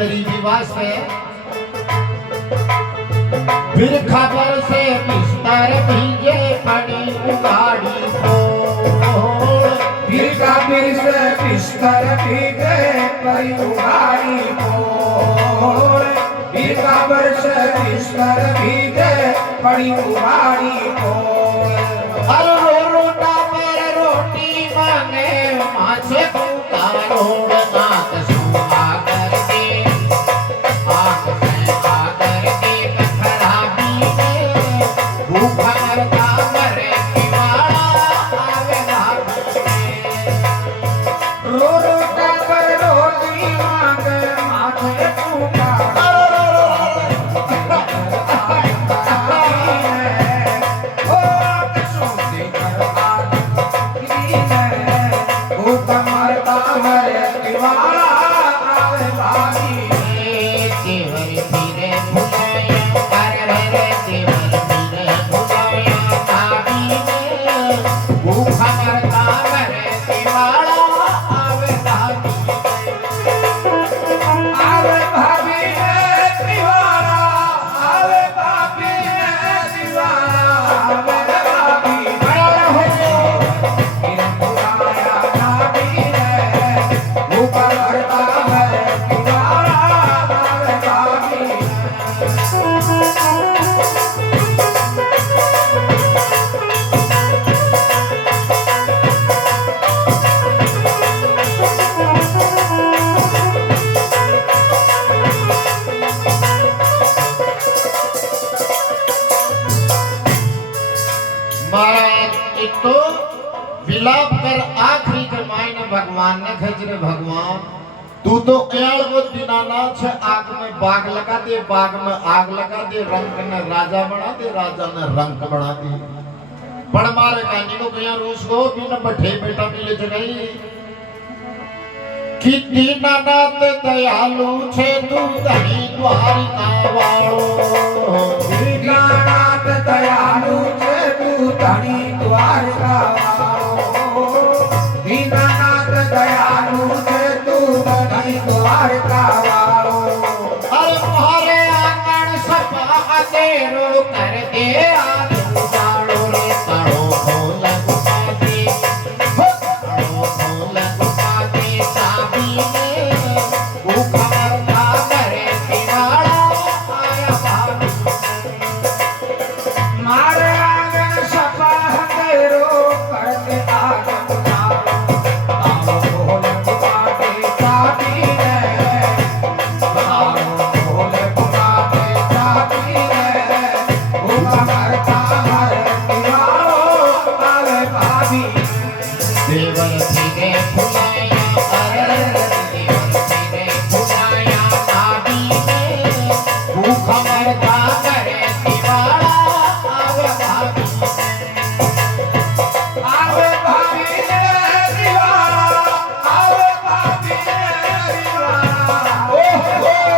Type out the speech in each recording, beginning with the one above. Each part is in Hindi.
गरीबी वास्ते फिर खबर से बिस्तर भीगे पड़ी उगाड़ी को फिर खबर से बिस्तर भीगे पड़ी उगाड़ी को फिर खबर से बिस्तर भीगे पड़ी उगाड़ी को हर रोटा पर रोटी मांगे माछे को रोड नाथ सुहा करके आंख से आकर के खराबी में भूखा मरता मरे दीवाना आवे रो रोटा पर रोटी मांगे माथे फूका तो विलाप कर आखिरी के मायने भगवान ने खजरे भगवान तू तो केवल वो दीनानाथ है आग में बाग लगा दे बाग में आग लगा दे रंग ने राजा बना दे राजा ने रंग बना दे पण मारे कहानी को कया रोज को बिना बैठे बेटा मिले जगई कि दीनानाथ दयालु छे तू धनी द्वारिका वालो दीनानाथ दयालु छे तू धनी द्वारिका वालो दीनानाथ दयालु छे तू धनी द्वारिका वालो अरे तुम्हारे आंगन सपा तेरो कर दे आलू जाड़ो रे ताड़ो खोल गुपा दे ताड़ो खोल गुपा दे चाबी में भूखा मरता करे दीवाड़ा आया भाभी मारे आंगन सपा तेरो कर दे आलू देवर धीरे फुलाया अरे देवर धीरे फुलाया आदि में भूखा मरता करे दीवाड़ा आवे भाभी रे दीवाड़ा आवे भाभी रे दीवाड़ा ओहो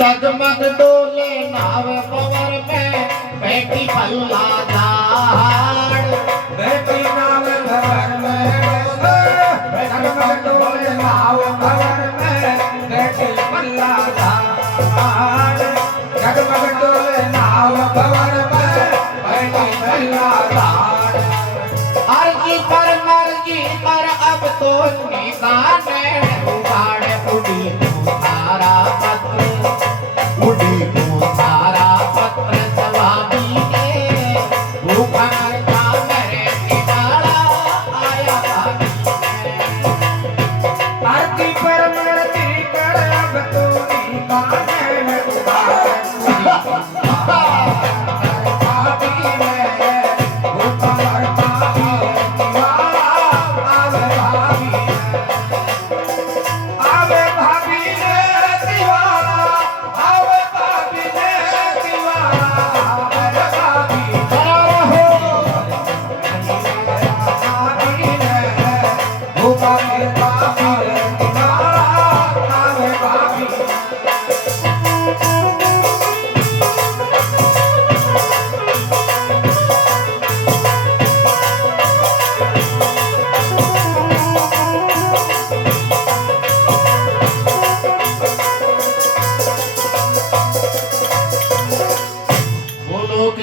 जगमग डोले नाव पवर में बैठी पल्ला झाड़ बैठी नाव पवर में जगमग डोले नाव पवर में बैठी पल्ला झाड़ जगमग डोले नाव पवर में बैठी पल्ला झाड़ मर्जी पर अब तो निगाने उगाड़ उड़ी को थारा पत्र उड़ी को थारा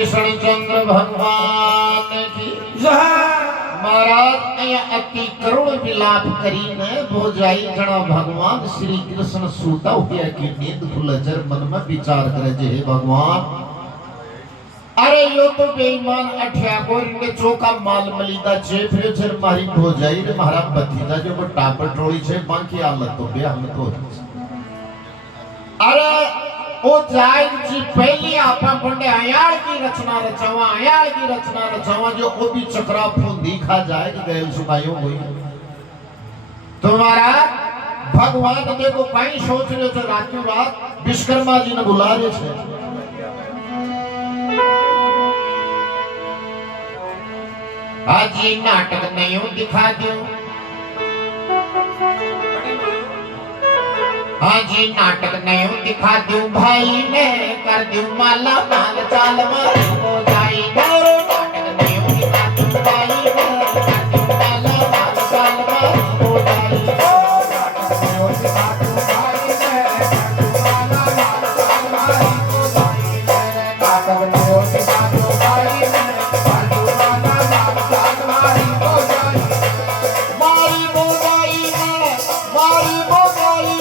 कृष्ण चंद्र भगवान की महाराज ने अति करुण विलाप करी ने भोजाई जना भगवान श्री कृष्ण सूता हुआ की नींद खुलजर मन में विचार करे जे हे भगवान अरे यो तो बेईमान अठिया गोर ने चोका माल मलीदा छे फिर फिर मारी भोजाई रे मारा भतीजा जो को टापर टोली छे बाकी हालत तो बे हम तो अरे ओ जाय जी पहली आपा पंडे अयाल की रचना रचवा जो ओ भी चक्रा फूंदी खा जाए कि गैल सुकायो होई तुम्हारा भगवान देखो कहीं सोच रहे थे रात की बात विश्वकर्मा जी ने बुला रहे थे आज ये नाटक नहीं हो दिखा दो हाँ जी नाटक नहीं हो दिखा दूं भाई मैं कर दूं माला माल चाल मारी हो जाई गौरो नाटक नहीं हो दिखा दूं भाई मैं कर दूं माला माल चाल मारी हो जाई नाटक नहीं हो दिखा दूं भाई मैं कर दूं माला माल चाल मारी हो जाई नाटक नहीं हो दिखा दूं भाई मैं कर दूं माला माल चाल मारी हो जाई मारी हो जाई मारी हो जाई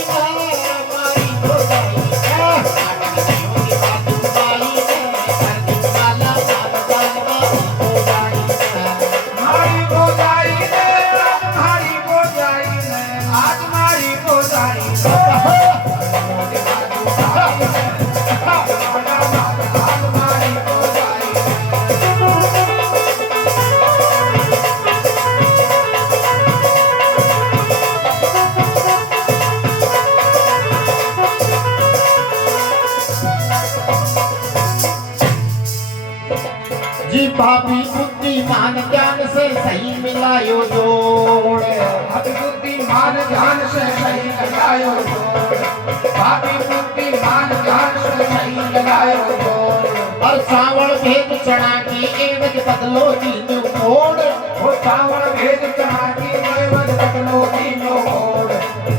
भाभी बुद्धिमान ज्ञान से सही मिलायो जोड़ भाभी बुद्धिमान ज्ञान से सही लगायो जोड़ भाभी बुद्धिमान ज्ञान से सही लगायो जोड़ और चावल भेद चना की एवज बदलो तीनों मोड़ वो चावल भेद चना की एवज बदलो तीनों मोड़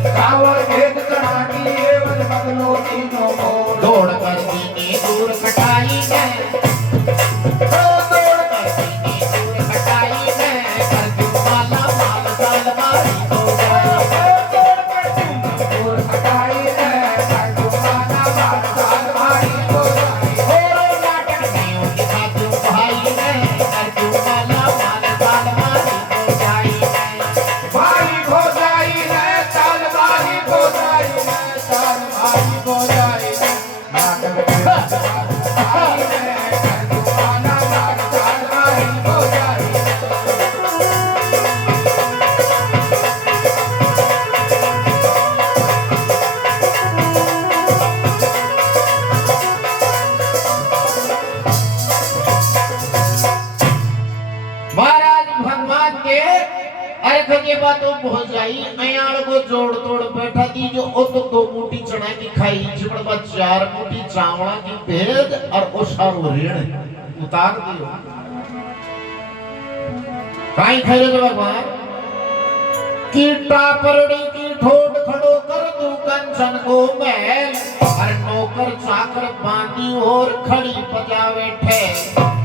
चावल भेद चना की एवज बदलो तीनों मोड़ दौड़ कर दीनी दूर कटाई गए बातों पहुंच जाई अयाल को जोड़ तोड़ बैठा दी जो ओ तो दो मुट्ठी चना की खाई चिपड़ बा चार मुट्ठी चावला की भेद और ओ सारो ऋण उतार दियो काई खैरे भगवान कीटा परड़ी की ठोड खड़ो कर दू कंचन को महल और नौकर चाकर बांधी और खड़ी बजावे ठे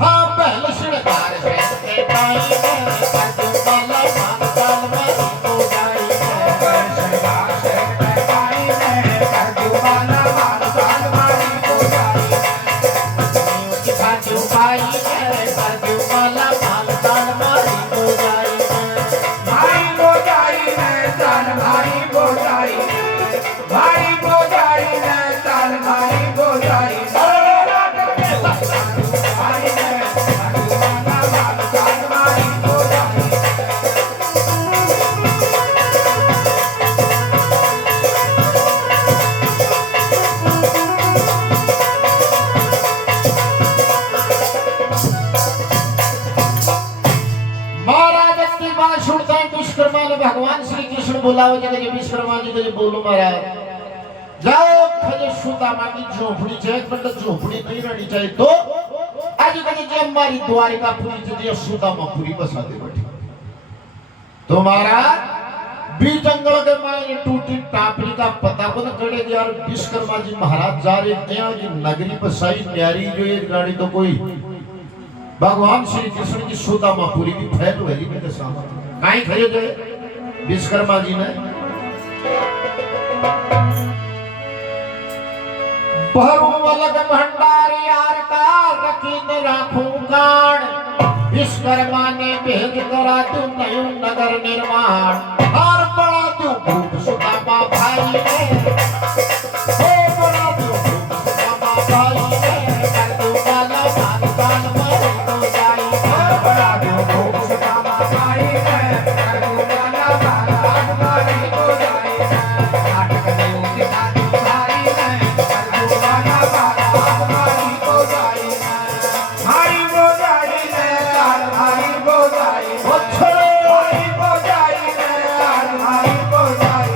हां पहल श्रृंगार है के पाई कर दू माला मान चाल मारी हो जाई श्रृंगार से के पाई कर दू माला मान चाल मारी हो जाई दिखा दू पाई कर दू माला मान चाल मारी हो जाई भाई हो जाई चाल भाई हो जाई भाई हो जाई चाल भाई हो जाई भगवान श्री कृष्ण बुलाओ जगह विश्वकर्मा जी को बोलो महाराज जाओ खजे सुदामा की झोपड़ी छे बट झोपड़ी नहीं रहनी चाहिए तो आज कहे जे हमारी द्वारिकापुरी जी सुदामापुरी बसा दे बैठी तो महाराज बीच जंगल के मायने टूटी टापरी का पता को न करे यार विश्वकर्मा जी महाराज जा रहे हैं की नगरी बसाई न्यारी जो एक गाड़ी तो कोई भगवान श्री कृष्ण की सुदामापुरी की फैल हुई में के सामने काई खड़े जो विश्वकर्मा जी ने भरू अलग भंडारी यार का रकीन राखूं कान विश्वकर्मा ने भेज करा तू नयू नगर निर्माण और बड़ा तू भूप सुदामा भाई ने हो बड़ा तू भूप सुदामा भाई ने कर तू वाला मान कान मरे तो जाई बड़ा दो भूप सुदामा भाई ने कर तू वाला मान मरे तो जाई नाटक देव की साथी भाई ने कर तू वाला मान मरे तो जाई भाई वो जाई ने तार भाई वो जाई ओ छोड़ो भाई वो जाई ने तार भाई वो जाई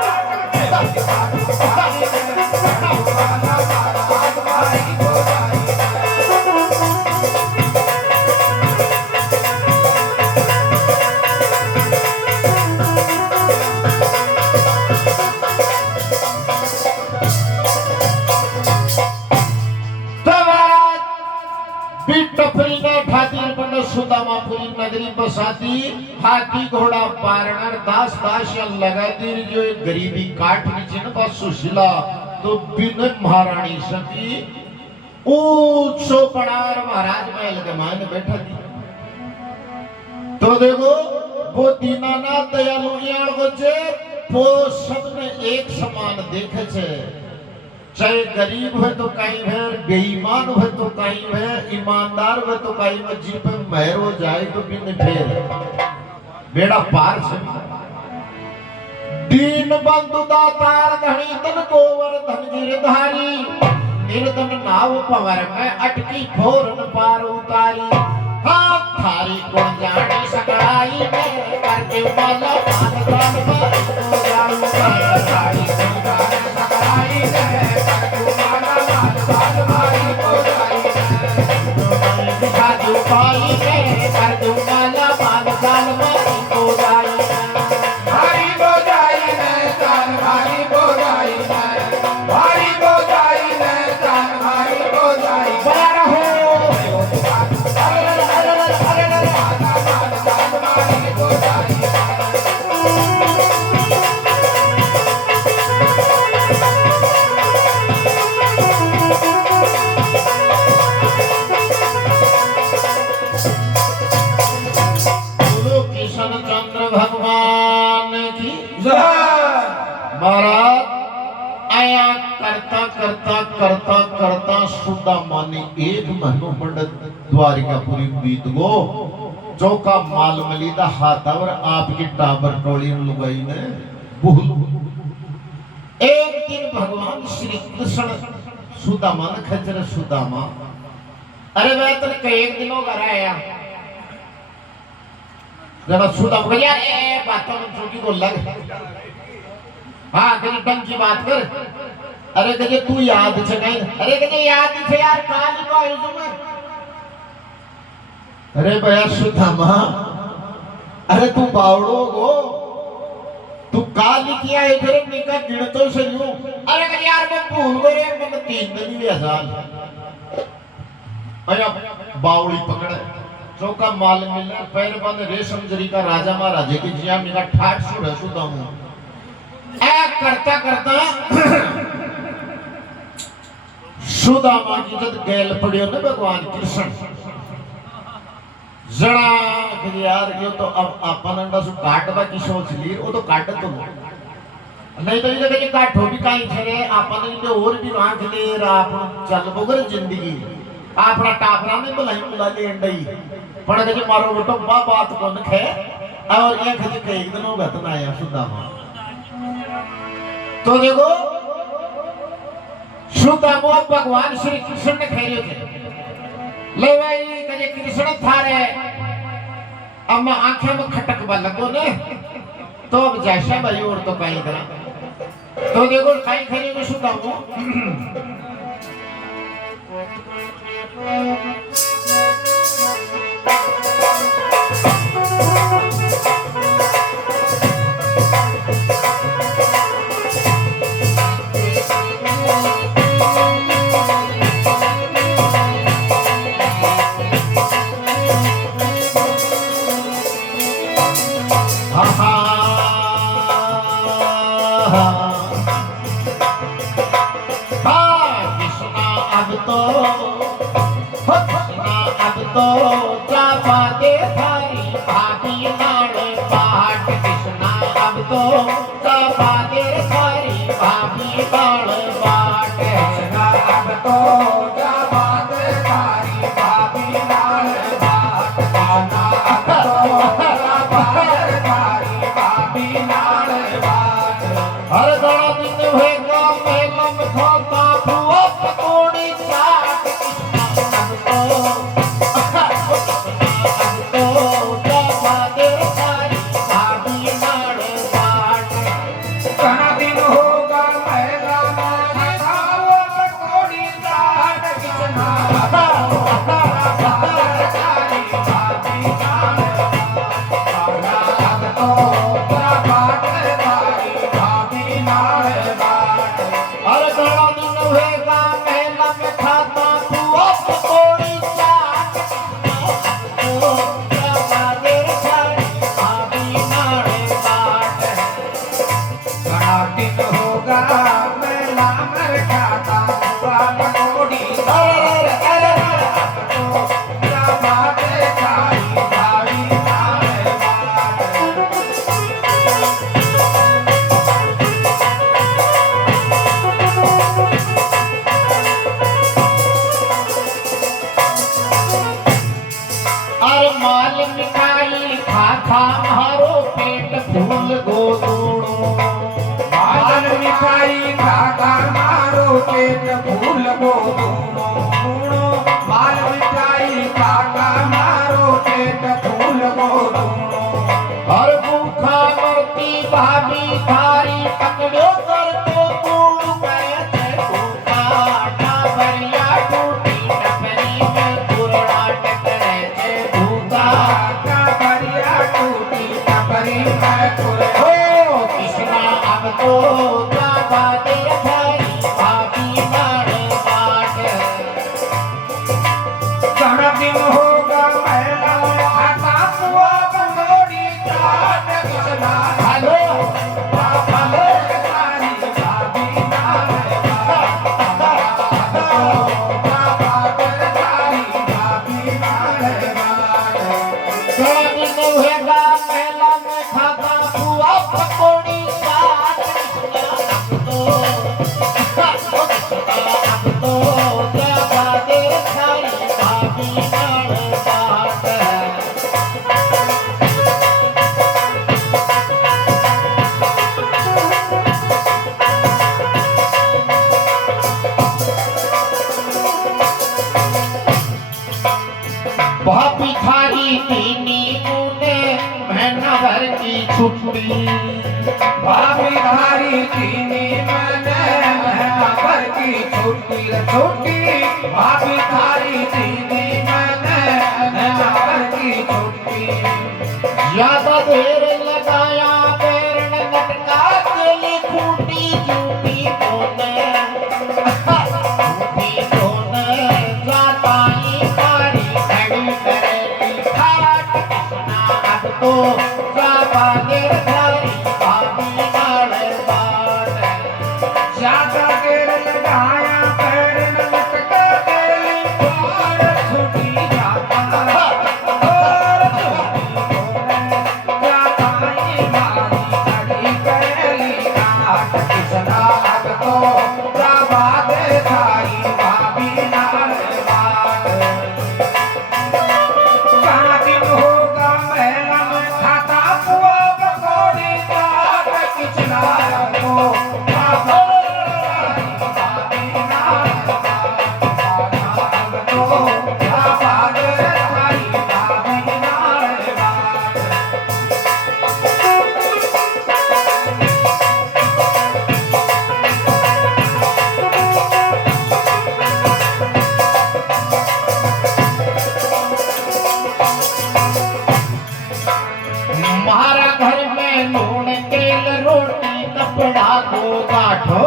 नाटक देव की साथी भाई ने कर तू वाला मान मरे तो जाई टपरी ने ठातिर बंद सुदामापुरी नगरी बसाती हाथी घोड़ा पारणर दास दास लगा दी जो गरीबी काट नीचे न बस सुशीला तो बिन महारानी सती ऊंचो पड़ार महाराज महल के मान बैठा थी तो देखो वो दीनानाथ दयालु यार को जे वो सबने एक समान देखे छे चाहे गरीब है तो कहीं है बेईमान है तो कहीं है ईमानदार है तो कहीं में जीप में महर हो जाए तो बिन ठेर बेड़ा पार से दीन बंधु दातार धनी तन गोवर्धन गिरधारी निर्धन नाव पवर में अटकी फोरन पार उतारी हाँ थारी को जाने सकड़ाई में करके वाला मान दान में तो जाऊं मैं थारी को जाने सकड़ाई में साधु पाई में कर दूं माला मान दान में तो जाई भारी बोझाई में तान भारी बोझाई में भारी बोझाई में तान भारी बोझाई बार हो भगवान की महाराज आया करता सुदामा ने एक महीनों पंडित द्वारिकापुरी बीत गो चौका माल मलीदा हाथावर आपकी टाबर टोली लुगाई ने भूल एक दिन भगवान श्री कृष्ण सुदामा ने खचरे सुदामा अरे मैं तेरे एक दिनों घर आया जरा सुदामा को यार ए बातों में छोटी को लग हाँ कहीं ढंग की बात कर अरे कहे तू याद छे कहीं अरे कहे याद छे यार काली को आयो में अरे भैया सुदामा अरे तू बावड़ो गो तू काली किया है तेरे निका गिनतो से यूं अरे कहे यार मैं भूल गए मैं 3 दिन ही साल अरे बावड़ी पकड़े चौका माल मिलना पैर बंद रेशम जरी का राजा महाराजे की जिया मिला ठाट सुर है सुदामा एक करता सुदामा की जब गैल पड़ियो ना भगवान कृष्ण जड़ा यार यो तो अब अपन अंडा सु काटवा की सोच ली वो तो काट तो नहीं तो ये कहीं काटो भी कहीं छे अपन ने और भी आंख ले आप चल बगर जिंदगी आपना टापरा में भलाई बुला ले अंडई पण के मारो बेटो बात कोन खे और ये खजे के एक दिन होगा तो आया सुदामा तो देखो सुदामा भगवान श्री कृष्ण ने खेले थे ले भाई कहे कृष्ण थारे अब मैं आंखें में खटक बा लगो ने तो अब जैसा भाई और तो कहीं करा तो देखो कहीं खेले में सुदामा तो अब तो चापा दे थारी भाभी नाड़े बाट कृष्णा अब तो चापा दे थारी भाभी नाड़े बाट कृष्णा अब तो चापा दे थारी भाभी नाड़े बाट कृष्णा अब तो चापा दे थारी भाभी नाड़े बाट हर बड़ा दिन होगा मेला में खाता हुआ पकौड़ी चाट कृष्णा अब तो घना दिन होगा मेला में खाओ पकौड़ी चाट कृष्णा अब तो चापा दे थारी भाभी नाड़े बाट अब तो चापा दे थारी भाभी नाड़े बाट हर बड़ा दिन होगा मेला में खाता हुआ पकौड़ी चाट बड़ा दिन होगा मेला में खाता हुआ पकौड़ी चापा दे थारी भाभी नाड़े बाट अरे माल मिठाई खा खा मारो पेट फूल गोदूड़ो माल मिठाई खाकर मारो पेट फूल गो दूनो दूनो माल मिठाई खाकर मारो पेट फूल गो दूनो हर भूखा मरती भाभी थारी पकड़ो कर तो तूड़ गए थे भूखा टाबरिया टूटी टपरी में पुरड़ा टकरे थे भूखा बरिया टूटी टपरी में पुरे ओ कृष्णा अब तो चापा दे थारी भाभी नाड़े बाट घना दिन होगा मेला में खाता हुआ पकौड़ी चाट कृष्णा हेलो चापा दे थारी भाभी नाड़े बाट चापा दे थारी भाभी नाड़े बाट थोड़ा दिन होगा मेला में खाता हुआ पकौड़ी चाट अब तो चापा दे थारी भाभी नाड़े बाट भाभी थारी दीनी मुने महीना भर की छुट्टी भाभी धारी तीनी मैंने महीना भर की छुट्टी छुट्टी भाभी धारी तीनी मैंने महीना भर की छुट्टी ज्यादा देर लगाया पैर न लटका तेली खूटी जूटी कोने जाता ही पारी खड़ी करेली ठाट कृष्णा अब तो चापा दे थारी भाभी नाड़े बाट ज्यादा देर लगाया पैर न लटका तेली पार छुट्टी जाता और छुट्टी जाता ही मारी खड़ी करेली काट कृष्णा अब तो चापा दे थारी भाभी नाड़े बाट घना दिन होगा मेला में खाता हुआ पकौड़ी चाट कृष्णा अब तो चापा दे थारी भाभी नाड़े बाट अब तो चापा दे थारी भाभी नाड़े बाट हमारा घर में लूण तेल रोटी कपड़ा को गाठो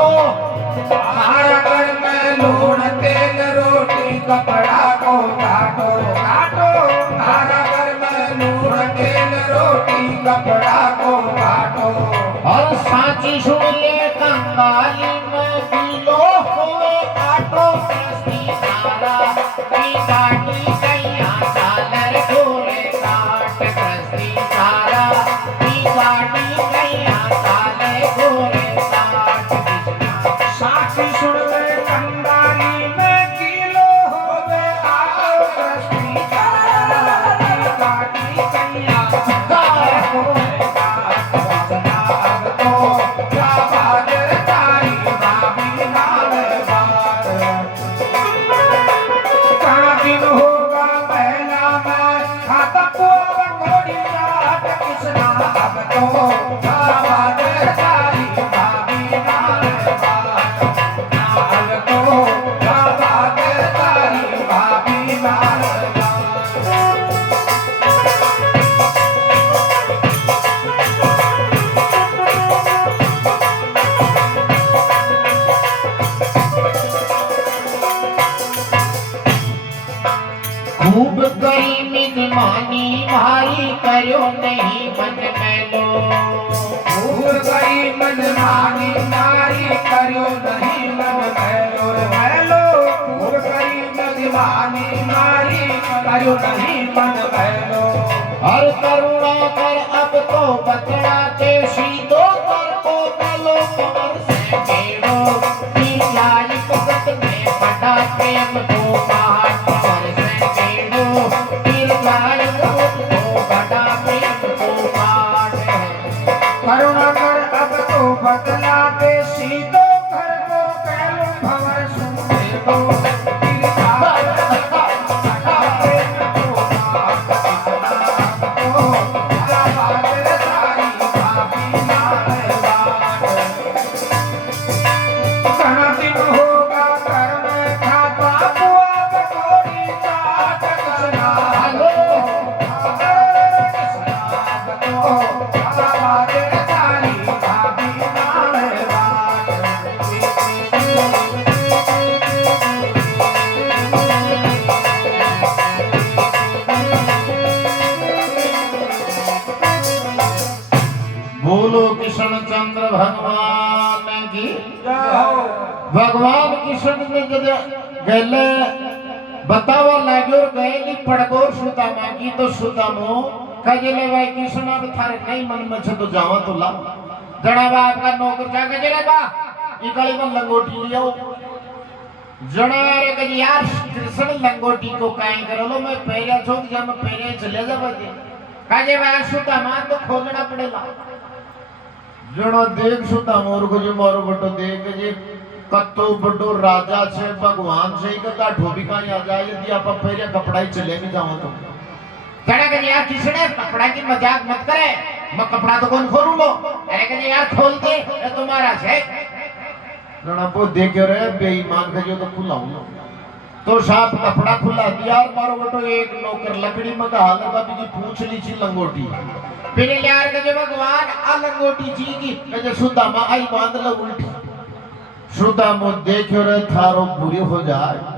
हमारा घर में लूण तेल रोटी कपड़ा को काटो काटो हमारा घर में लूण तेल रोटी कपड़ा को काटो और साची सुन ले कंगाली में बिलो हुए काटो सस्ती नी गाड़ी कैया चालर घोड़े काट कृष्ण सारा नी गाड़ी कैया चालर घोड़े काट कृष्णा साथी सुन ले कंगाली में किलो होवे आलो कृष्ण सारा गाड़ी कैया चालर घोड़े काट कृष्णा अब तो जाबाज तारी भाभी नाल बात कहाँ दिन होगा पहला मैं खाता पुआ घोड़ी चाट कृष्णा अब तो जाबाज तारी भाभी नाल बात अब तो जाबाज तारी भाभी नाल खूब करी मिजमानी भाई करो नहीं मन मैलो खूब गई मनमानी नारी करो नहीं मन मैलो मैलो खूब गई मनमानी नारी करो नहीं मन मैलो हर करुणा कर अब तो बचड़ा के सीधो कर को गलो कमर से घेरो लाई भगत में बड़ा प्रेम को बाहर कमर से घेरो लाई भगत को बड़ा प्रेम को बाहर करुणा कर अब तो बदला दे सीधो घर को पहलो भवर सुन दो बोलो कृष्ण चंद्र भगवान की भगवान कृष्ण ने जब गले बतावा लाग्यो गएली पड़गोर सुदामा की तो सुदामो कजले भाई कृष्ण अब थारे नहीं मन में छे तो जावा तो ला जड़ा बाप का नौकर जा गजरे बा ई गली में लंगोटी लियो जड़ा रे कज यार कृष्ण लंगोटी को काई करलो मैं पहले छोक जा मैं पहले चले जावा दे कजे भाई सुदामा तो खोलना पड़ेला जणो देख सुता मोर को जो मारो बटो देख जे कत्तो बड़ो राजा छे भगवान से कदा ठोबी का आ जाए यदि आप फेरे कपड़ा ही चले भी जाओ तो कड़ा के यार किसने कपड़ा की मजाक मत करे मैं कपड़ा तो कौन खोलू लो अरे के यार खोल दे ये तुम्हारा है जणा पो देख रे बेईमान के जो तो खुलाऊ तो साहब कपड़ा खुला दिया और मारो बटो एक नौकर लकड़ी में का हाल का भी पूछ ली छी लंगोटी फिर यार के भगवान आ लंगोटी जी की के सुदामा आई बांध लो उल्टी सुदामा देखो रे थारो बुरी हो जाए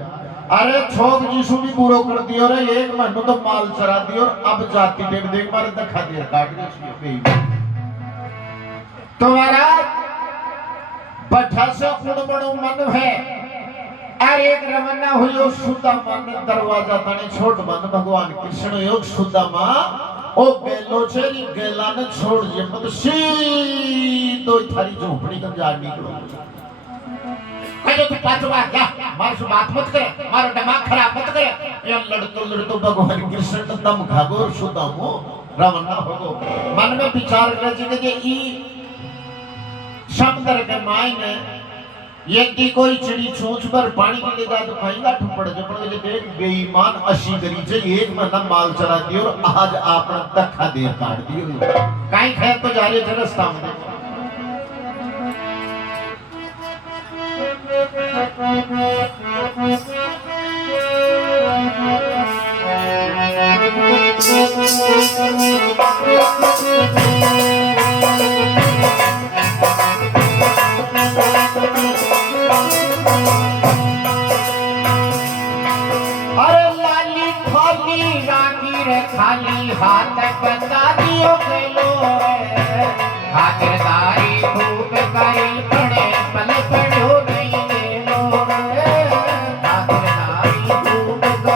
अरे छोक जीसु भी बुरो कर दियो रे एक महीनों तो माल चरा दियो और अब जाति देख देख मारे दिखा दिया काट दिया तुम्हारा बठा से उड़बड़ो मन है अरे एक रमन्ना हुई सुदामा ने दरवाजा तने छोड़ मन भगवान कृष्ण योग सुदामा ओ गेलो छेरी गेला ने छोड़ जे मत सीधो थारी झोपड़ी का जा निकलो कहो तू पाछो आ जा मार से बात मत करे मारो दिमाग खराब मत करे ये लड़तो भगवान कृष्ण दम खागो सुदामो रमन्ना होगो मन में विचार करे जे ई समुद्र के मायने यदि कोई चिड़ी छूछ पर पानी के लिए जाए तो खाएगा ठुपड़ जपड़ जे देख बेईमान अशी करी जे एक महीना माल चला दियो और आज आपने धक्का दे काट दियो काई खेत तो जा रहे थे रास्ता में खाली हाथ बता दियो गेलो रे खातिरदारी खूब करी पड़े पल पड़ो नहीं गेलो रे खातिरदारी खूब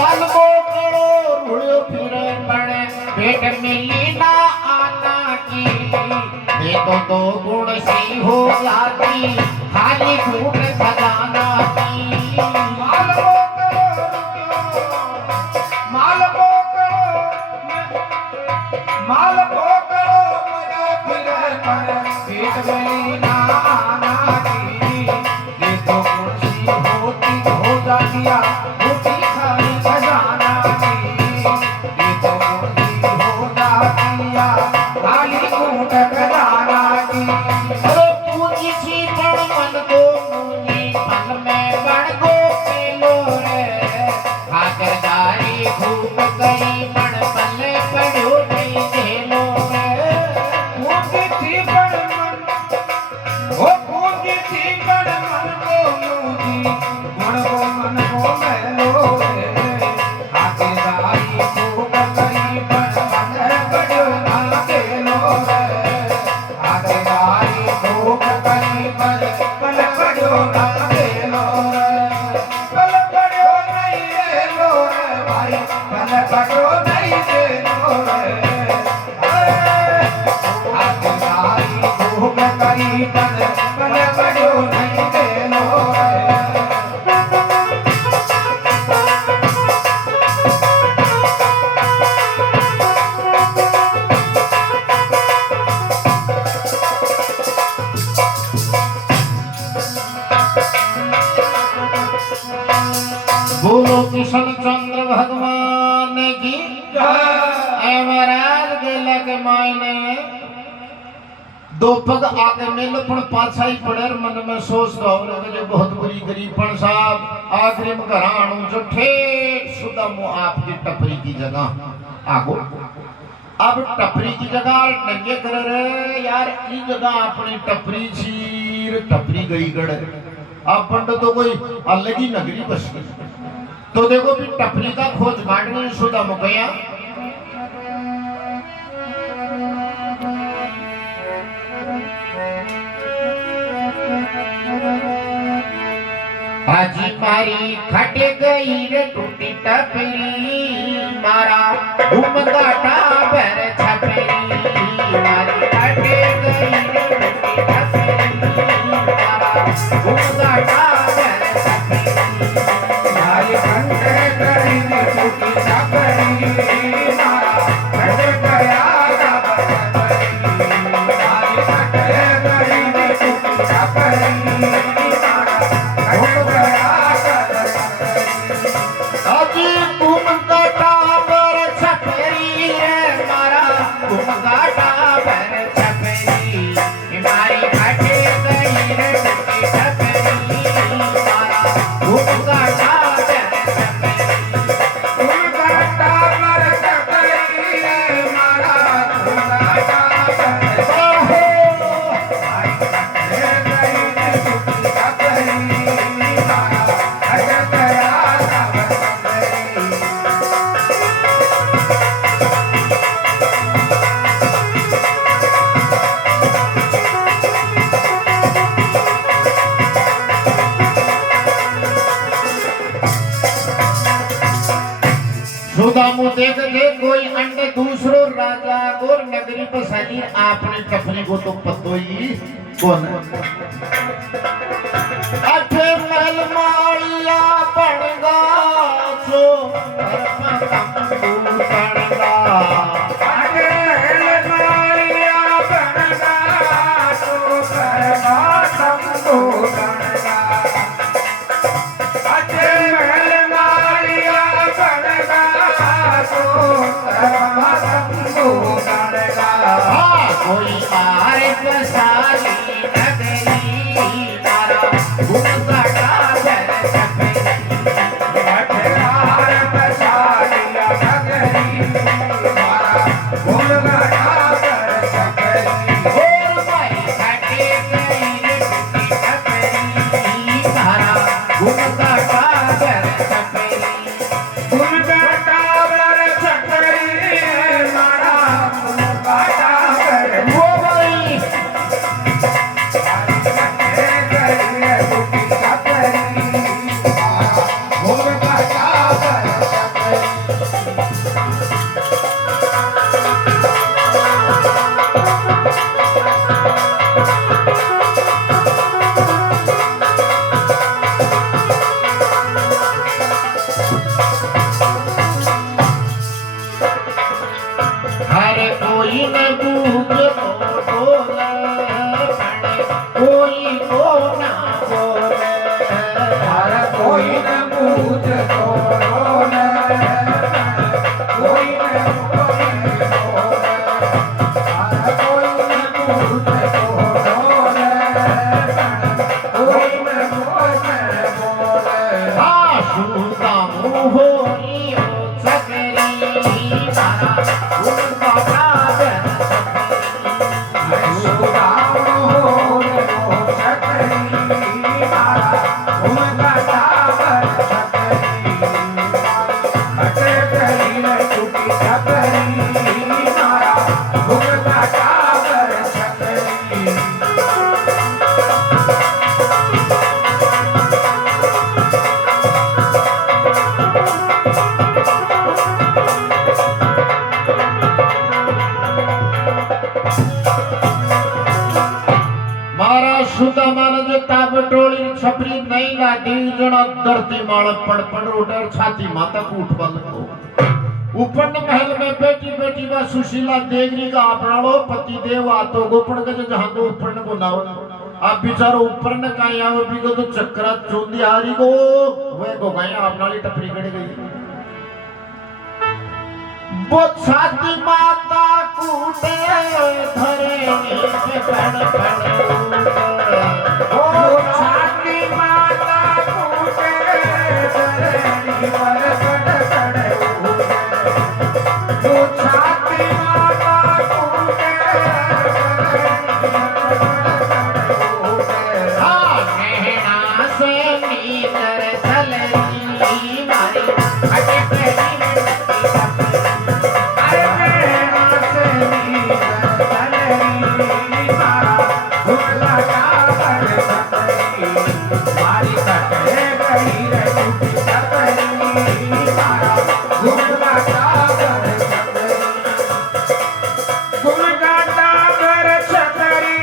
मालवो करो रुड़ियो फिरे बड़े पेट मिली ना आना की ये तो दो गुण सी हो जाती खाली घूट खजाना की मालवो करो मालवो करो मालवो करो मजा फिरे पर पेट में ना आना की ये तो कुर्सी होती हो जातिया होती खाली खजाना की ये तो कुर्सी हो जातिया खाली कूट खजाना की अरे पूंजी सी पण मन को पूंजी मन में बण को पेलो रे खाकरदारी घूम गई मन पल्ले पड़ो नहीं झेलो रे पूंजी थी बड़ मन ओ पूंजी थी बड़ मन को मूंजी गुण को मन को मैलो रे आकेदारी को करी बड़ मन बड़ो ना केलो रे आकेदारी को करी बड़ पल बड़ो ना केलो रे पल बड़ो नहीं केलो रे भाई पल बड़ो नहीं केलो रे आकेदारी को करी बड़ पल बड़ो नहीं केलो रे बोलो किशन चंद्र भगवान की ऐ महाराज गेला के मायने दो पग आगे मिल पण पाछा ही पड़े मन में सोच रहा हूं जो बहुत बुरी गरीबपन साहब आखिरी में घर आणू जो ठेठ सुदा मु आपकी टपरी की जगह आगो अब टपरी की जगह नंगे कर रे यार ई जगह अपनी टपरी चीर टपरी गई गड़ अपन तो कोई अलग ही नगरी बस गई तो देखो भी टपरी का खोज काटने सुदा मुकया हाजी मारी खट गई रे टूटी टपरी मारा घूमगाटा भर छपरी मारी खट गई रे टूटी टपरी मारा घूमगाटा भर छपरी मारी कंठ करी टूटी छपरी मारा कंठ गया मारी कंठ करी टूटी छपरी हाजी घूमगाटा भर छपरी रे मारा घूमगाटा भर छपरी मारी खट गई रे टूटी टपरी मारा घूमगाटा भर छपरी सुदामू देख ले कोई अंडे दूसरो राजा गोर नगरी बसानी आपने टपरी को तो पतो ही कौन अठे महल मालिया पड़गा सो पड़गा कोई आरे बसाली नगरी मारा घूमगाटा भर छपरी कोई न बूझे तो बोले कोई को ना बोले हर कोई न बूझ तो रोले कोई न बोले हर कोई न बूझ तो रोले कोई न बोले हाँ सुनता मुँह होई हो सकरी तारा उनका काबर सुदाम हो सकरी मारा उनका काबर सकरी अटे करी न छुटी सकरी मारा उनका काबर सकरी मारा सुदामान जो ताबटोळी छपरी नहीं लादी जण धरती माळ पड़पड़ उडर छाती माता कूट बल उपन महल में बेटी बेटी बा सुशीला देवरी का अपनालो पति देव आतो गोपन के जहां को उपन को नाव आप बिचारो उपन का आव भी को तो चक्रा चोंदी हारी को वे को गए अपनाली टपरी गड़ गई वो छाती माता कूटे धरे के पड़ पड़ ओ छाती माता कूटे धरणी पर पड़ पड़ ओ छाती माता कूटे धरणी पर पड़ पड़ हाँ नैना से नीतर चलनी मारी अटे पेरी में अरे मेरा से नीर तलनी मारा भूला काबर सकरी मारी कटे गई रे टूटी सकरी मारा भूला काबर सकरी भूला काबर सकरी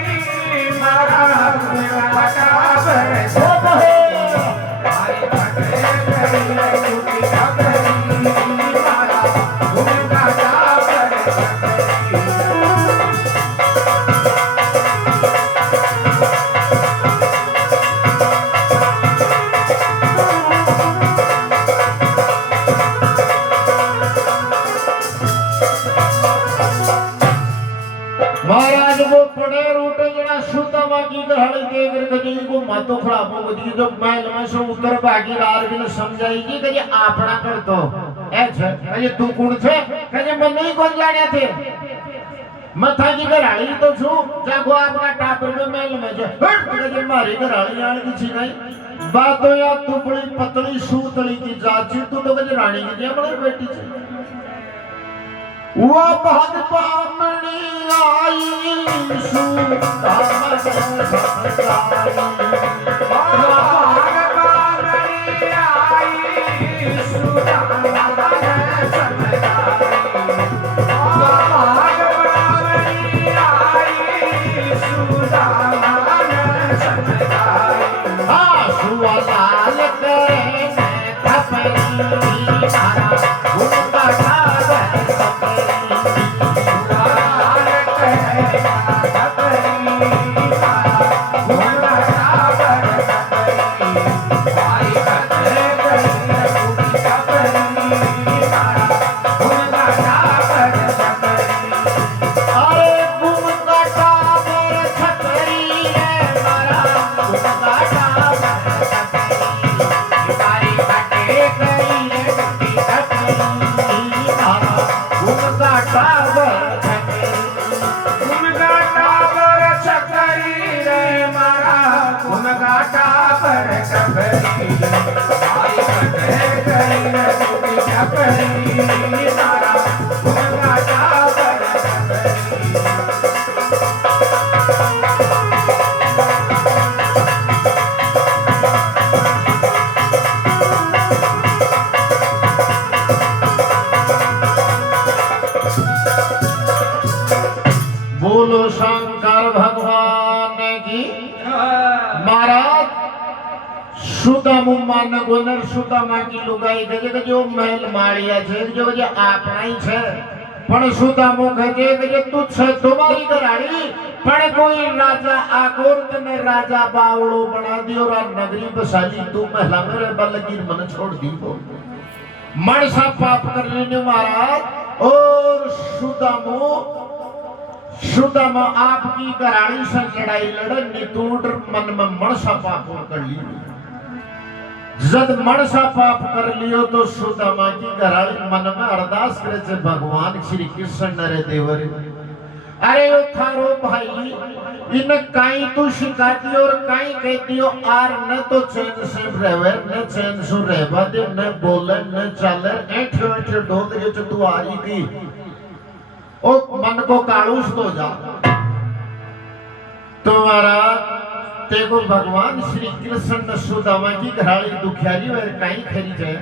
मारा भूला काबर सकरी मारी कटे गई रे टूटी सकरी मारा भूला काबर सकरी महाराज वो पड़े रूटे जना सुतमा की गहड़ी देकर कजी को मातो खराबो गजी जो महल में से उतर भागी रार भी न समझाएगी कि आपना कर दो ऐसे कहे तू कौन थे कहे मैं नहीं कौन जाने थे मथा की गहड़ी तो छु जागो आपका टापर में महल में जो कहे मारी गहड़ी आन की छी नहीं बात हो या तू बड़ी पतली सूतली की जात छी तू तो कहे रानी की जे बड़ी बेटी छी वो भगवानी आई सुदामा हाँ सुवालाल करे थपरी मारा उनका काबर बोलो शंकर भगवान की महाराज सुदाम मान गोनर सुदामा की लुगाई गजे गजे ओ महल माळिया छे जो जे आपणाई छे पण सुदामो कहे कि ये तुझ से तुम्हारी घराड़ी पण कोई राजा आगोर ने राजा बावड़ो बना दियो और नगरी बसाली तू महला मेरे बल की मन छोड़ दी हो मन सा पाप कर लेने महाराज और सुदामो आपकी घराड़ी से लड़ाई लड़ नितूट मन में मन सा पाप कर ली जब मन सा पाप कर लियो तो सुदामा की घराड़ी मन में अरदास करे छे भगवान श्री कृष्ण नरे देवर अरे ओ थारो भाई इन काई तू शिकाती और काई कहती हो आर न तो चैन से रहवे न चैन से रहवा दे न बोले न चले ऐठे ऐठे डोल के जो तू आ रही थी ओ मन को कालूस तो जा तुम्हारा तेको भगवान श्री कृष्ण सुदामा की घराड़ी दुखियारी और काई खरी जाए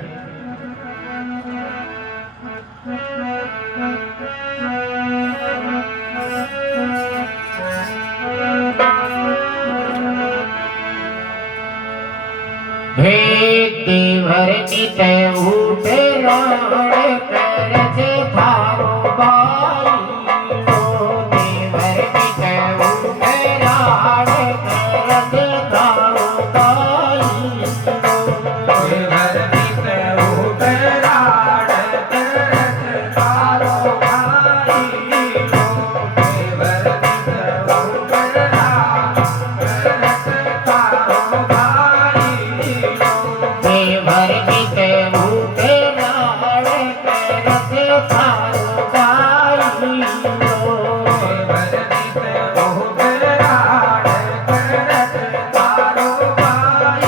हे देवर निते उठे राण करजे थारो बाई ओ देवर निते उठे राण करजे थारो बाई देवर निते उठे राण करजे थारो बाई देवर निते उठे राण करजे थारो बाई देवर निते उठे राण करजे थारो बाई देवर निते उठे राण करजे थारो बाई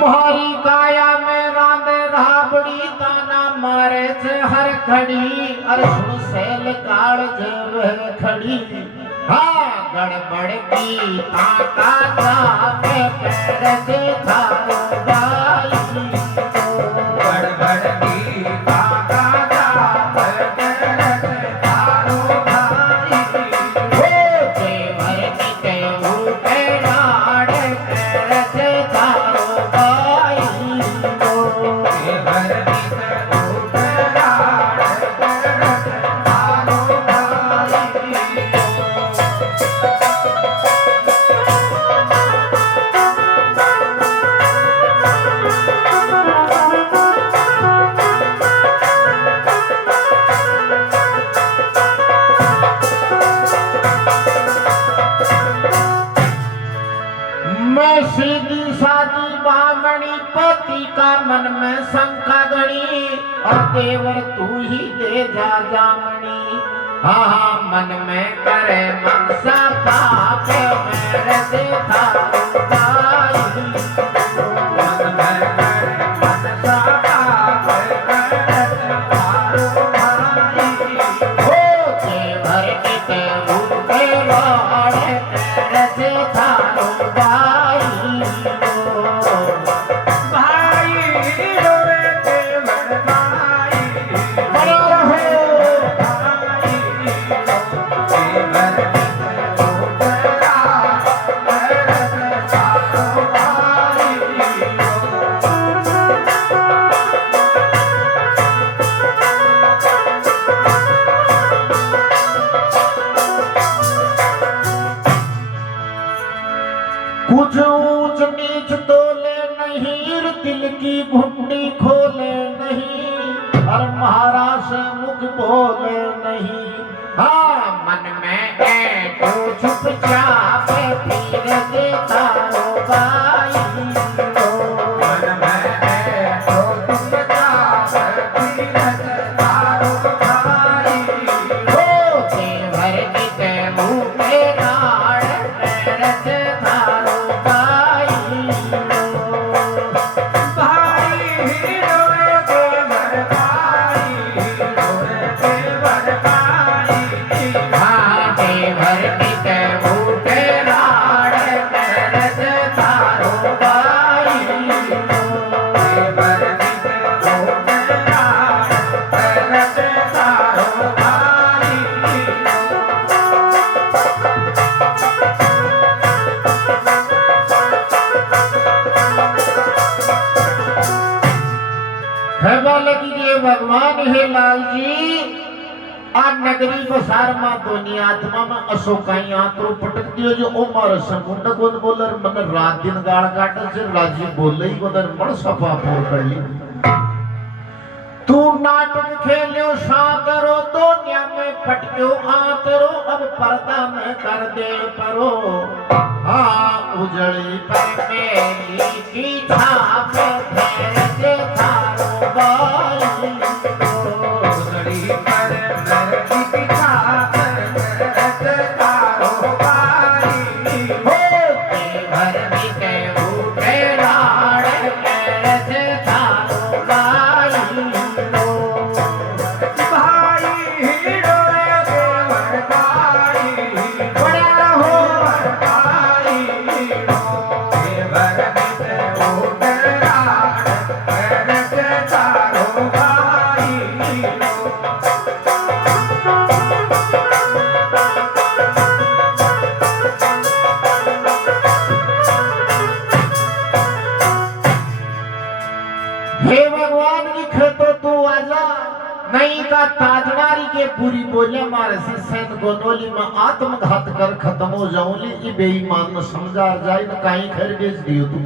मारी काया में रांधे राबड़ी ताना मारे छे हर घड़ी अरे सुन सेल काल जब खड़ी हाँ गड़बड़ की ताका जाके पैर से थारो बाई गड़बड़ की ताका जाप करजे थारो भाई हो देवर निते उठे राण करजे थारो बाई देवर निते उठे राण करजे थारो भाई मैं सीधी सादी बामणी पति का मन में शंका गणी और देवर तू ही दे जा जामणी हाँ हाँ मन में करे मनसा पाप मेरे दे थारो बाई मन में करे मनसा पाप करजे थारो भाई हो देवर निते उठे राण करजे थारो बाई भाई रोए देवर भाई बड़ा रहो भाई देवर निते उठे राण करजे थारो भाई कुछ ऊंच नीच तोले नहीं दिल की घुंडी खोले नहीं और महाराज से मुख बोले नहीं हाँ मन में है तो चुपचाप फिर दे थारो बाई मन में है तो तुम जाप करजे थारो भाई हो देवर निते उठे राण करजे थारो बाई भाई रोए देवर भाई रोए है बालकी जी भगवान हे लाल जी आ नगरी बसार मा दोनी आत्मा में अशोकाई आत्रो पटक दियो जो ओ मार समुंड कोन बोलर मन रात दिन गाड़ काट से राजी बोले ही कोदर मण सफा फोर कर ली तू नाटक खेलियो सातरो दुनिया में पटक्यो आतरो अब पर्दा में कर दे परो हाँ उजड़ी पर मेली की छाप धैर्य थारो बाई उजड़ी पर मेली की छाप धैर्य थारो बाई हो देवर भी के उठे लाड़ कैसे थारो बाई भाई हीरो देवर भाई बड़ा हो भाई देवर बिते उतराड़ करते तारो भाई हे भगवान की खेतो तू आजा नहीं का ताजनारी के पूरी बोले मारे से सैन गोनोली में आत्मघात कर खत्म हो जाऊंगी ई बेईमान न समझा जाए न काई खैर बेच दियो तू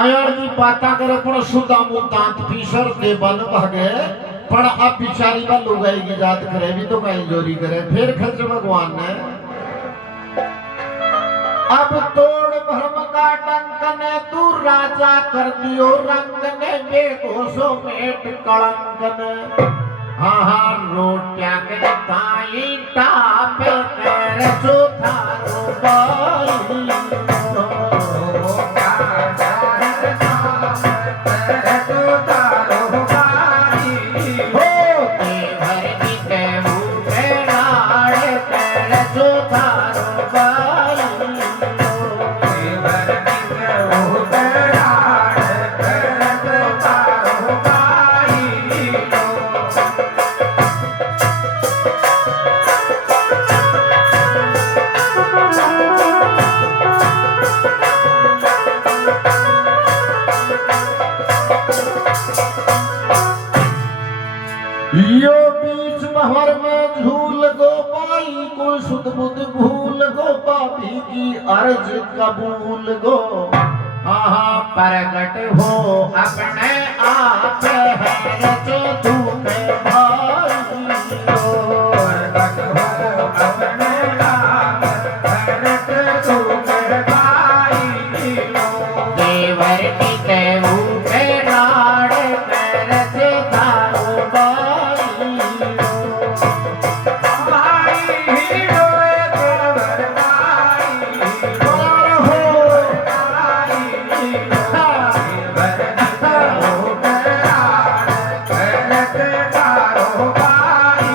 अयार की बाता करे पण सुदा मु दांत पीसर दे बन भागे पण अब बिचारी बा लुगाई की जात करे भी तो काई जोरी करे फिर खर्च भगवान ने अब तोड़ भ्रम का डंक ने तू राजा कर दियो रंग ने बेघोषो मेट कलंक ने हाँ हाँ रोटिया के ताई टापे कर जो थारो बाई यो बीच महर में झूल गोपाई को सुध बुध भूल गोपापी की अर्ज कबूल गो हाँ प्रगट हो अपने आप है जो धूप भाई प्रगट हो अपने आप है धूप भाई देवर की देवू के लाड़ कर से थारो बाई भाई हीरो देवर भाई बोल हो भाई देवर बिते उतराड़ करते तारो भाई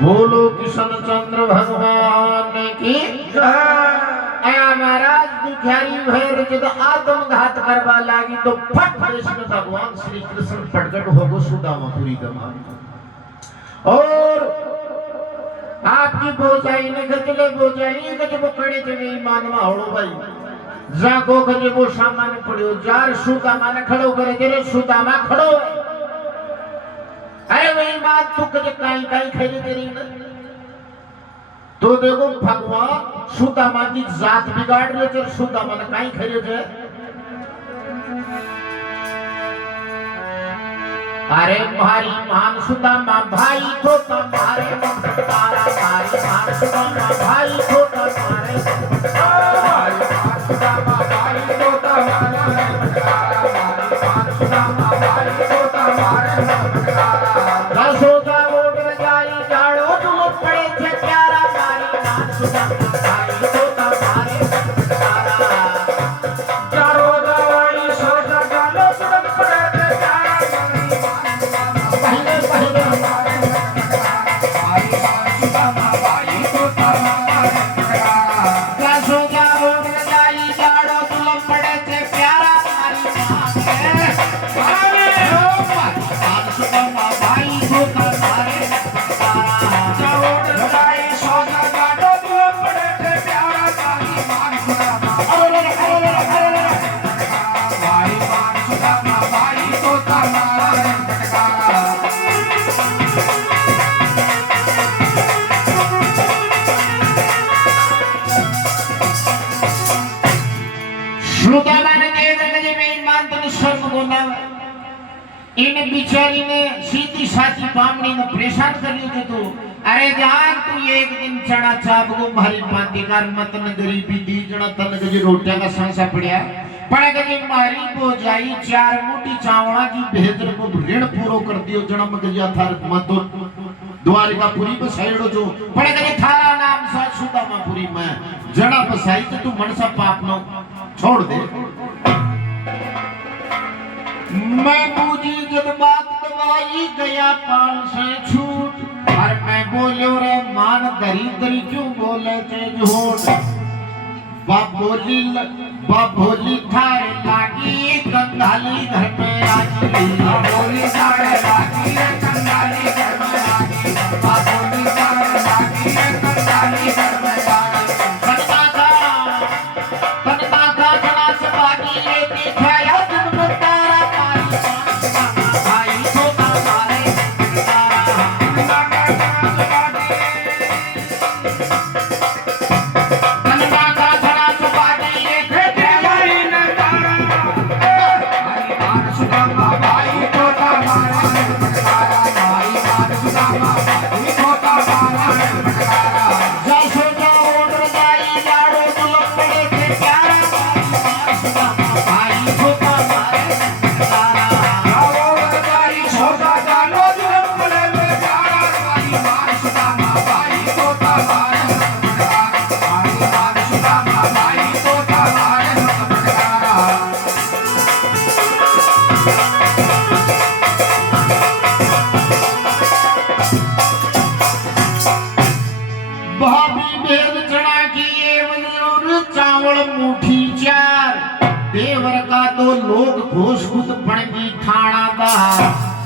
बोलो किशन चंद्र भगवान की आया महाराज भिखारी भैर जब आत्मघात करवा लागी तो फट कृष्ण भगवान श्री कृष्ण प्रकट हो गो सुदामापुरी का मान और आपकी बोझाई ने गजले बोझाई गजब पड़े जमे मानवा होड़ो भाई जाको गजबो सामान पड़ियो जार सुदामा ने खड़ो करे तेरे सुदामा खड़ो है अरे वही बात तू कजे काई काई खेली तेरी न तो देखो भगवान सुदामा की जात बिगाड़ रहे थे सुदामा ने काई खेले थे अरे मारी मान सुदामा भाई को तुम्हारे तारा मारी मान सुदामा भाई को तुम्हारे सुदामा भाई को तुम्हारे सुदामा भाई को तुम्हारे दसोदा वोट जाई जाड़ो तुम पड़े थे प्यारा मारी मान सुदामा भाई को तुम्हारे चारों दवाई सोचा जानो सुदम पड़े थे प्यारा पहले पहले सुदामा भाई को तुम्हारे दसोदा वोट जाई जाड़ो तुम पड़े थे प्यारा मारी मान सुदामा भाई को तुम्हारे चारों इन बिचारी ने सीधी साधी बामणी ने परेशान करियो जो तू अरे जान तू एक दिन चढ़ा चाप को मारी पाती कार मतन गरीबी दी जना तन के रोटियां का सांसा पड़या पड़े के मारी को जाई 4 मोटी चावड़ा की बेहतर को ऋण पूरो कर दियो जना मगजा थार मत द्वारिकापुरी बसाइडो जो पड़े के थारा नाम सा सुदामापुरी में जना बसाई तो तू मनसा पाप नो छोड़ दे मैं बूझी जब बात दवाई गया पान से छूट और मैं बोलो रे मान दरी क्यों बोले थे झूठ बाप बोली थारे लागी कंगाली घर में आगी बाप बोली थारे लागी कंगाली घर में आगी बाप बोली थारे लागी कंगाली घर में आगी तनता का जना से बागी ये दिखाया जन्म तारा मारी भाई छोटा मारे तनता का जना से बागी मुठी 4 देवर का तो लोग घोष खुद पणगी ठाणा दा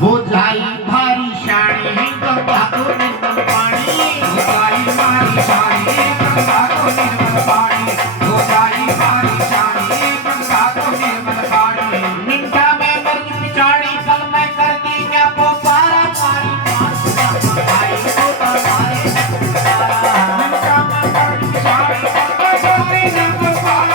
वो जाई भारी शानी गंगा को निर्मल पानी वो जाई भारी शानी गंगा को निर्मल पानी वो जाई भारी शानी गंगा को निर्मल पानी मिंटा में मर्ज पिछाड़ी पल में कर दी क्या वो पारा मारी पास भाई को तारे मिंटा में मर्ज पिछाड़ी पल में कर दी क्या वो पारा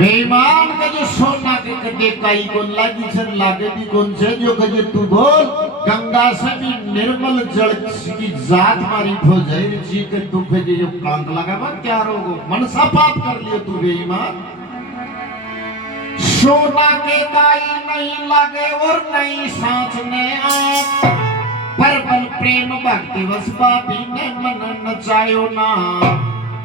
बेईमान का जो सोना के कदे काई को लागी छन लागे भी कौन से जो कजे तू बोल गंगा से भी निर्मल जल की जात मारी हो जाए जी के तू पे जो कांक लगा मत क्या रोगो मनसा पाप कर लियो तू बेईमान सोना के काई नहीं लागे और नहीं सांचने आप पर बल प्रेम भक्ति वस पापी ने मन नचायो ना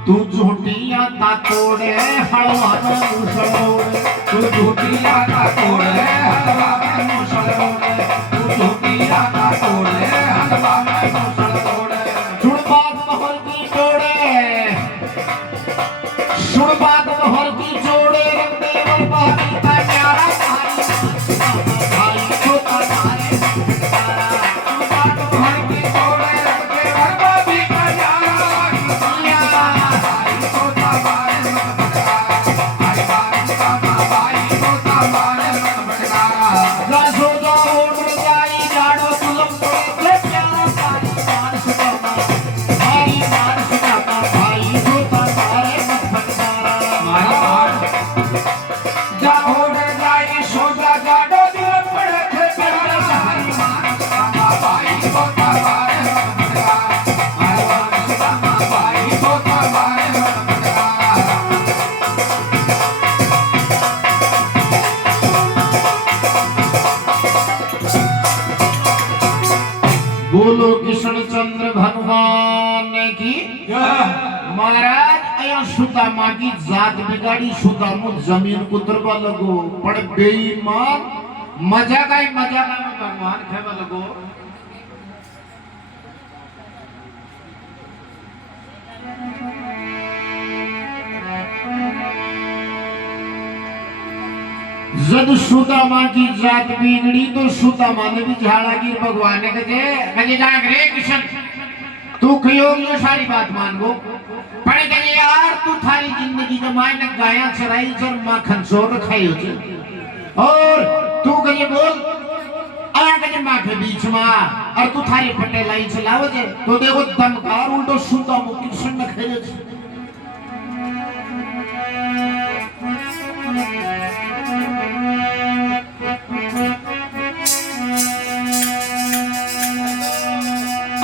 तू झूठिया ता तोड़े हलवा में मुसलोड़े तू झूठिया ता तोड़े हलवा में मुसलोड़े तू झूठिया ता तोड़े हलवा में मुसलोड़े सुनबात महल की जोड़े सुनबात महल की जोड़े रंग देवर बाकी का प्यारा भाई छोटा मारे सुनबात महल की जोड़े रंग देवर बाकी का बोलो किशन चंद्र भगवान की महाराज अया सुदामा की जात बिगाड़ी सुदामा जमीन कुतरवा लगो पड़ बेईमान मजा का में भगवान खेवा लगो जब सुदामा की जात बिगड़ी तो सुदामा ने भी झाड़ा गिर भगवान ने कहे जाग रे किशन तू कहो ये सारी बात मान गो पढ़े कहे यार तू थारी जिंदगी के मायने गाया चराई चर माखन चोर खाई हो और तू कहे बोल आया कहे माँ के बीच में और तू थारी पट्टे लाई चलाओ जे तो देखो दमकार उल्टो सुदामा किशन ने खाई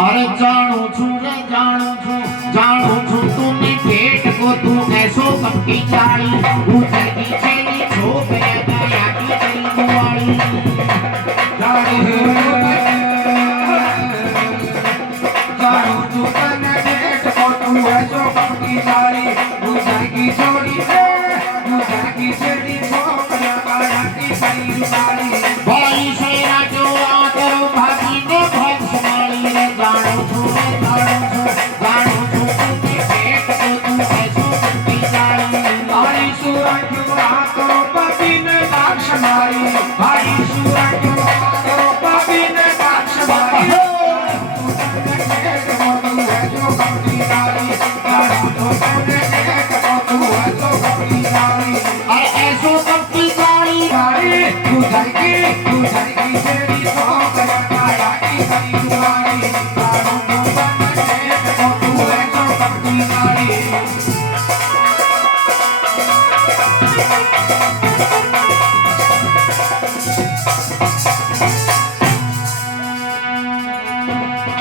अरे जानू छू तूने पेट को तू ऐसो कपटी चाड़ी उधर की चेनी छोप रे गया की तेरी बुआड़ी जानू छू तूने पेट को तू ऐसो कपटी चाड़ी उधर की छोड़ी उधर की चेनी छोप रे गया की तेरी बुआड़ी भाई शेरा जो आकर भागी ने भग संभाली रे जानू छू तूने पेट को तू ऐसो कपटी चाड़ी भाई सूरा क्यों आकर पापी ने बाक्ष मारी भाई सूरा क्यों आकर पापी ने बाक्ष मारी अरे ऐसो कपटी चाड़ी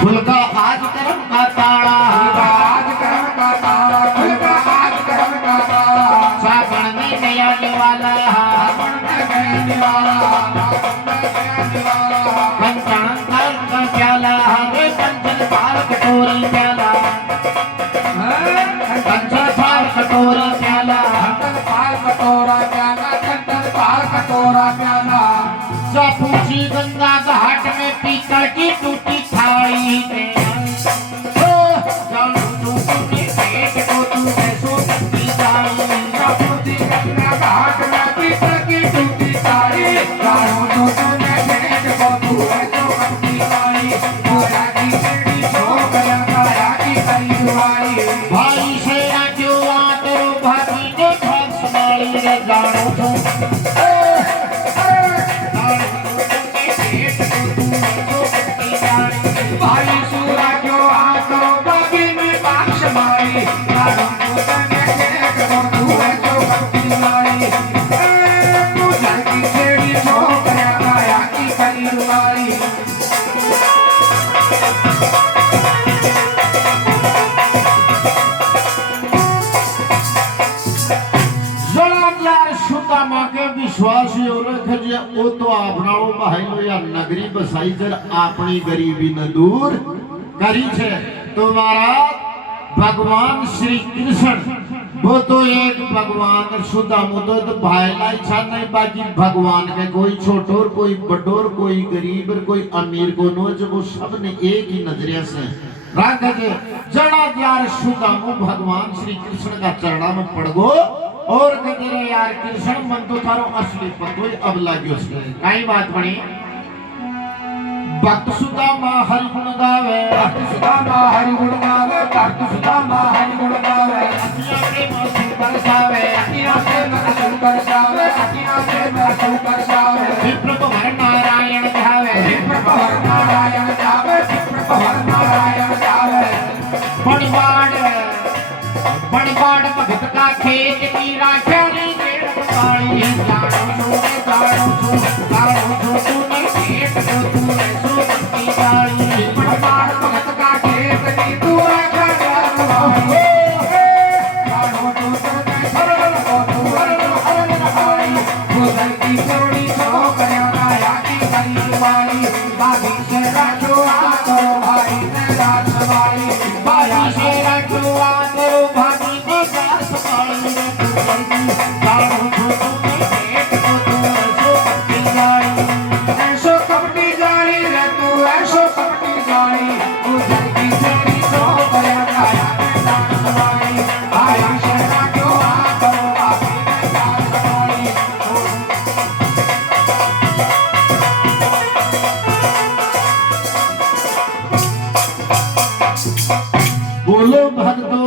फुल का आज कर्म का ताड़ा साबण में नया वाला कंचन का प्याला रे कंचन पार कटोरी प्याला कंचन पार कटोरी प्याला पूछी गंगा घाट में पीतल की टूटी थाली में जानू तू तूने पेट को तू ऐसो कपटी चाड़ी भाई शेरा क्यों आकर भागी ने भाग संभाली रे जानू तू भाई सूरा क्यों आकर पापी ने बाक्ष मारी सुदामा के विश्वास रखे वो तो आपनाओ बहाइलो या नगरी बसाई जर अपनी गरीबी न दूर करी छे तुम्हारा भगवान श्री कृष्ण वो तो एक भगवान सुदामा तो भाईला इच्छा नहीं बाकी भगवान के कोई छोटोर कोई बटोर कोई गरीब कोई अमीर को नो जो वो सब ने एक ही नजरिया से रख दे जड़ा यार सुदामा भगवान श्री कृष्ण का चरणा में पड़ गो और कहते रहे यार कृष्ण मन तो थारो असली पतो अब लाग्यो छे काई बात बनी भक्त सुदामा हरि गुण गावे भक्त सुदामा हरि गुण गावे भक्त सुदामा हरि गुण गावे अखियां से आंसू बरसावे अखियां से आंसू बरसावे अखियां से आंसू बरसावे विप्र भर नारायण ध्यावे विप्र भर नारायण ध्यावे विप्र भर नारायण ध्यावे बड़बाड़ भगत का खेत की राखी देर काली जानू तूने पेट को तू ऐसो कपटी चाड़ी बड़बाड़ भगत का खेत की तू राखी जानू तूने सरल को तू हरल हाई उधर की छोड़ी छोकरियां आया की परिवारी बागी से राखो आकर भाई ने रात सवारी बाजी से रखो आकर भागी ने रात सवारी जानू तूने पेट को तू ऐसो कपटी चाड़ी ऐसो कपटी जानी रे तू ऐसो कपटी जानी उधर की छोड़ी छोकरियां आया की रात सवारी आया से राखो आकर भाई ने रात सवारी भक्तों